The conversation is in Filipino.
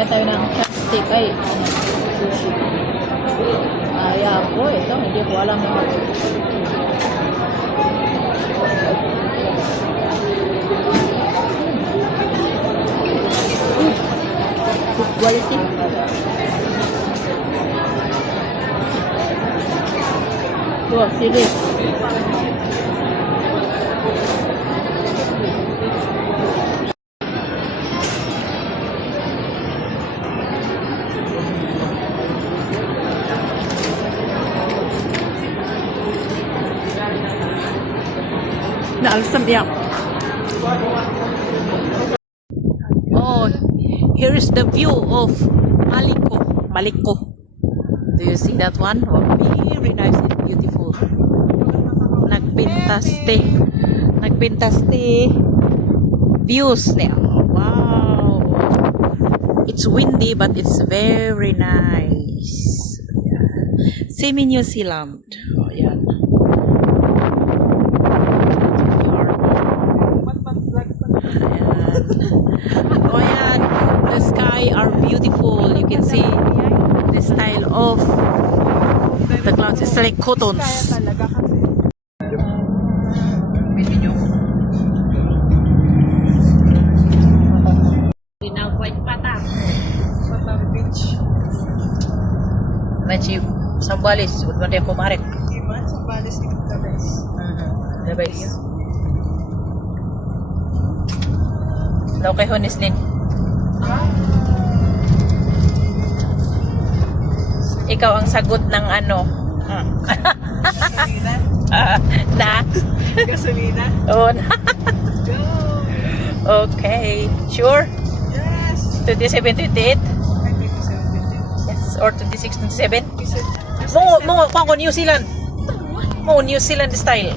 Kaya tayo ng chopstick. Ay, ano, sushi. Ayan po, ito. Hindi ko alam na good quality. Ito, sili. Naalsam yan. Oh, here is the view of Maliko. Maliko. Do you see that one? Oh, very nice and beautiful. Nagpintaste. Nagpintaste views niya. Wow. It's windy but it's very nice. Yeah. Same in New Zealand. Oh, yan. Oh yan, the sky are beautiful. You can see the style of the clouds. It's like cottons. Macam Sambalis, udah dia kemarin. Gimana Sambalis itu the best? The best. Daw kay Honeslin. Ikaw ang sagot ng ano? Gasolina? Na? Gasolina? Oh, Go! okay. Sure? Yes! 27, 28? Ay, 27. Yes. Or 26, 27? Is it? Mo New Zealand. Mo New Zealand style.